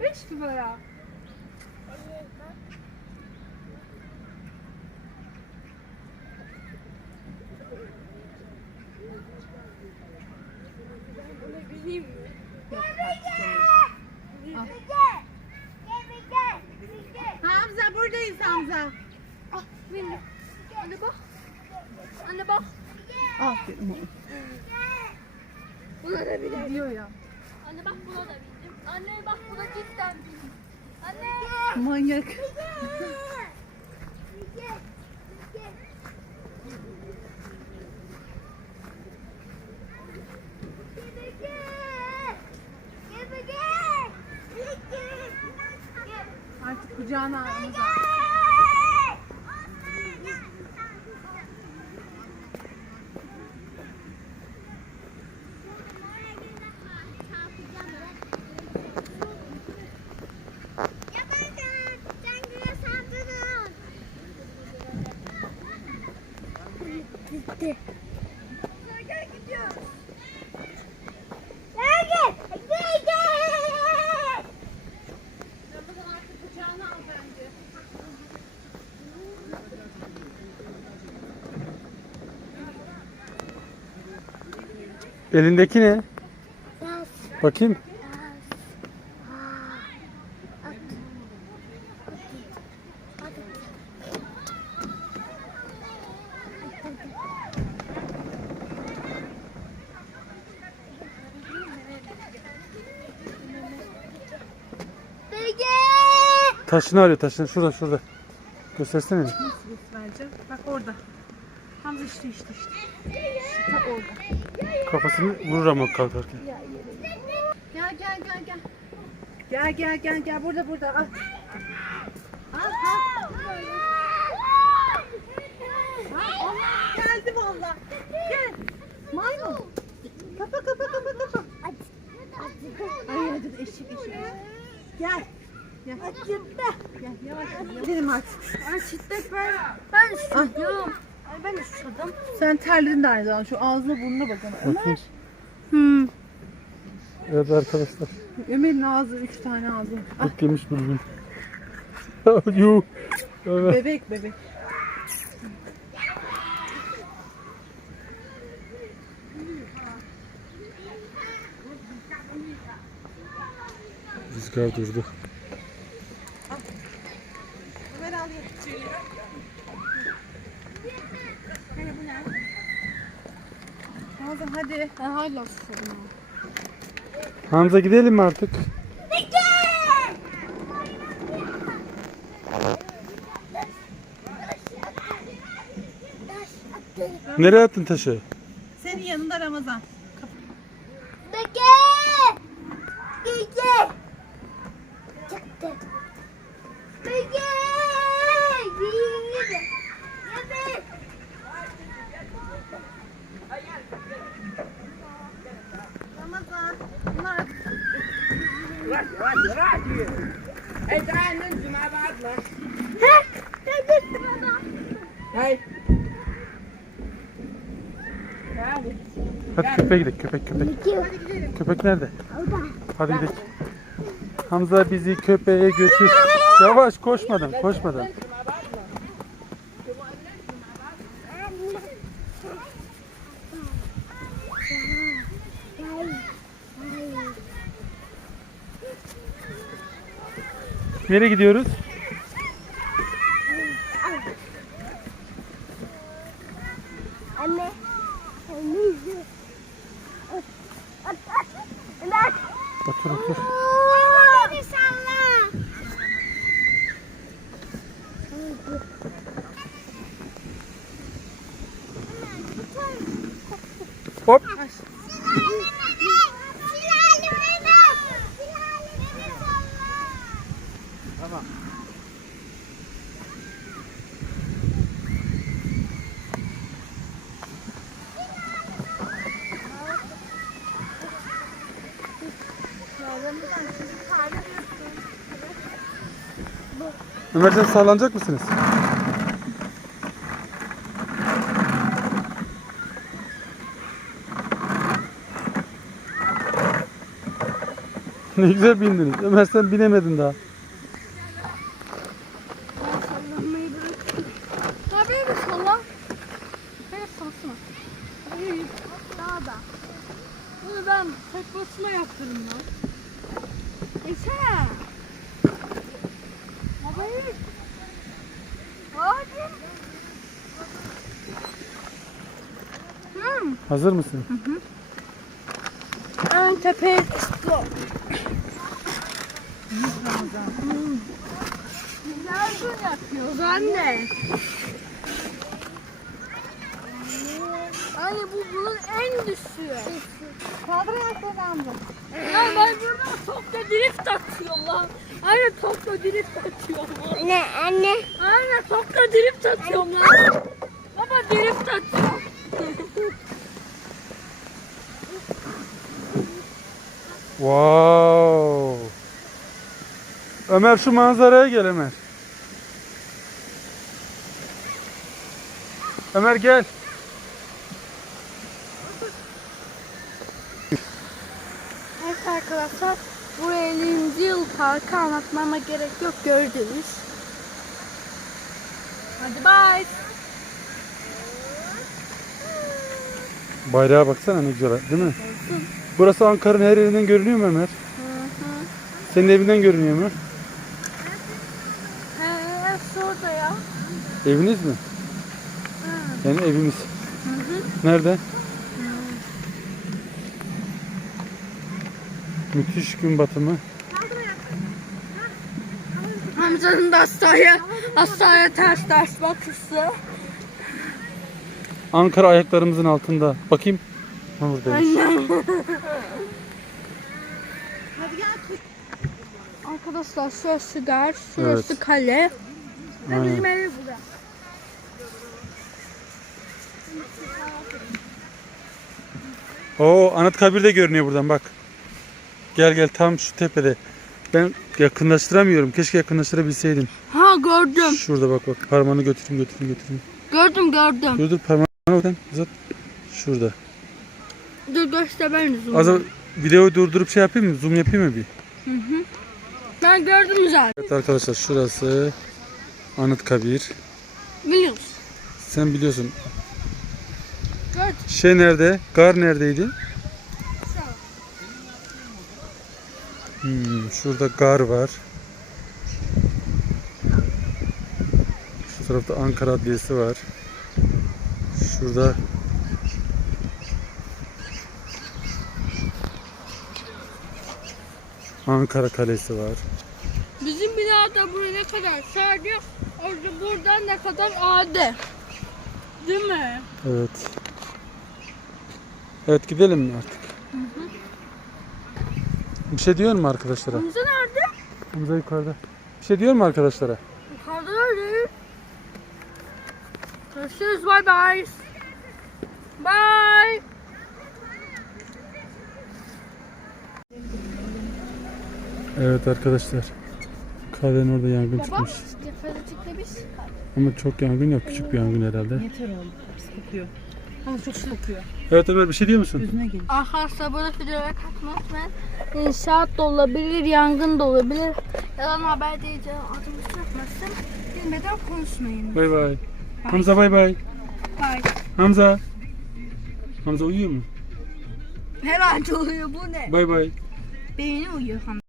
Beş numara. Yok, Hamza buradayız Hamza. Ah, benim. Anne bak. Anne bak. Aferin oğlum. Buna da binelim. Gidiyor ya. Anne bak buna da bindim. Anne bak buna cidden bindim. Anne. Manyak. Artık kucağına al Hamza. Ramazan artık kucağına al bence. Elindeki ne? Bakayım. Taşını arıyor taşını. Şurada şurada. Göstersene. Nasıl göstereceğim? Bak orada. Hamza işte işte işte. İşte orada. Kafasını vurur ama kalkarken. Gel gel gel gel. Gel gel gel gel burada burada al. Al al. Ha, Allah geldi valla. Gel. Maymun. Kapa kapa kapa kapa. Ay hadi eşek eşek. Gel. Gel. Gel yavaş. Gidelim artık. Ay şiddet ben. Ben üşüdüm. Ben üşüdüm. Sen terledin de aynı zamanda. Şu ağzına burnuna bakın. Ömer. Bakayım. Hmm. Evet arkadaşlar. Ömer'in ağzı üç tane ağzı. Ah, Çok yemiş bülbül. Yuh. Evet. bebek bebek. Rüzgar durdu. Ömer al yetişiyor. Ağzım hadi. Ben hala susadım. Hamza gidelim mi artık? Nereye attın taşı? Senin yanında Ramazan. Ramazan. bak. He. Hadi. Hadi köpeğe gidelim köpek köpek. Köpek nerede? Hadi gidelim. Hamza bizi köpeğe götür. Yavaş koşmadan koşmadan. Nereye gidiyoruz? Anne. Otur otur. Hadi salla. Hop. Ömercan sağlanacak mısınız? Ne güzel bindiniz. Ömer sen binemedin daha. Sallanmayı bırak. Ya böyle bir salla. Böyle salsana. Hayır. Daha da. Bunu ben tek başıma yaparım lan. Geçsene. Hayır. Hadi. Hmm. Hazır mısın? Ön tepeye çıktı. Güzel gün yapıyoruz anne. Anne bu bunun en düşüğü. Kaldır ayaklarını Hamza. Ya ben burada topla drift atıyorum lan. Anne topla drift atıyorum lan. Ne anne? Anne topla drift atıyorum lan. Baba drift atıyorum. Wow. Ömer şu manzaraya gel Ömer. Ömer gel. Evet arkadaşlar buraya 50. yıl parkı anlatmama gerek yok gördünüz. Hadi bye. Bayrağa baksana ne güzel değil mi? Burası Ankara'nın her yerinden görünüyor mu Ömer? Senin evinden görünüyor mu? He, şurada ya. Eviniz mi? Yani evimiz. Nerede? Müthiş gün batımı. Hamza'nın da hastaya, hastaya ters ters bakışı. Ankara ayaklarımızın altında. Bakayım. Ha buradaymış. Hadi gel. Arkadaşlar şurası gar, şurası Evet. kale. Ve Aynen. bizim ev burada. Oo Anıtkabir de görünüyor buradan bak. Gel gel tam şu tepede. Ben yakınlaştıramıyorum. Keşke yakınlaştırabilseydim. Ha gördüm. Şurada bak bak. Parmağını götürün götürün götürün. Gördüm gördüm. Dur dur parmağını oradan uzat. Şurada. Dur göster ben de zoom. Az zaman videoyu durdurup şey yapayım mı? Zoom yapayım mı bir? Ben gördüm zaten. Evet arkadaşlar şurası Anıtkabir. Biliyorsun. Sen biliyorsun. Gördüm. Şey nerede? Gar neredeydi? Hmm, şurada gar var. Şu tarafta Ankara Adliyesi var. Şurada Ankara Kalesi var. Bizim binada buraya ne kadar? Sadece orada buradan ne kadar ade. Değil mi? Evet. Evet gidelim mi artık? Bir şey diyor mu arkadaşlara? Hamza nerede? Hamza yukarıda. Bir şey diyor mu arkadaşlara? Yukarıda öyle. Görüşürüz. Bye bye. Bye. Evet arkadaşlar. Kahvenin orada yangın çıkmış. Defazatiklemiş. Ama çok yangın yok. Küçük bir yangın herhalde. Yeter oğlum. Pis kokuyor. Ama çok kokuyor. Evet Ömer bir şey diyor musun? Gözüne gel. Arkadaşlar burada videoya katmak ve inşaat da olabilir, yangın da olabilir. Yalan haber diyeceğim. Adımı sürtmesin. Bilmeden konuşmayın. Bay bay. Hamza bay bay. Bye. Hamza. Hamza uyuyor mu? Herhalde oluyor bu ne? Bay bay. Beyni uyuyor Hamza.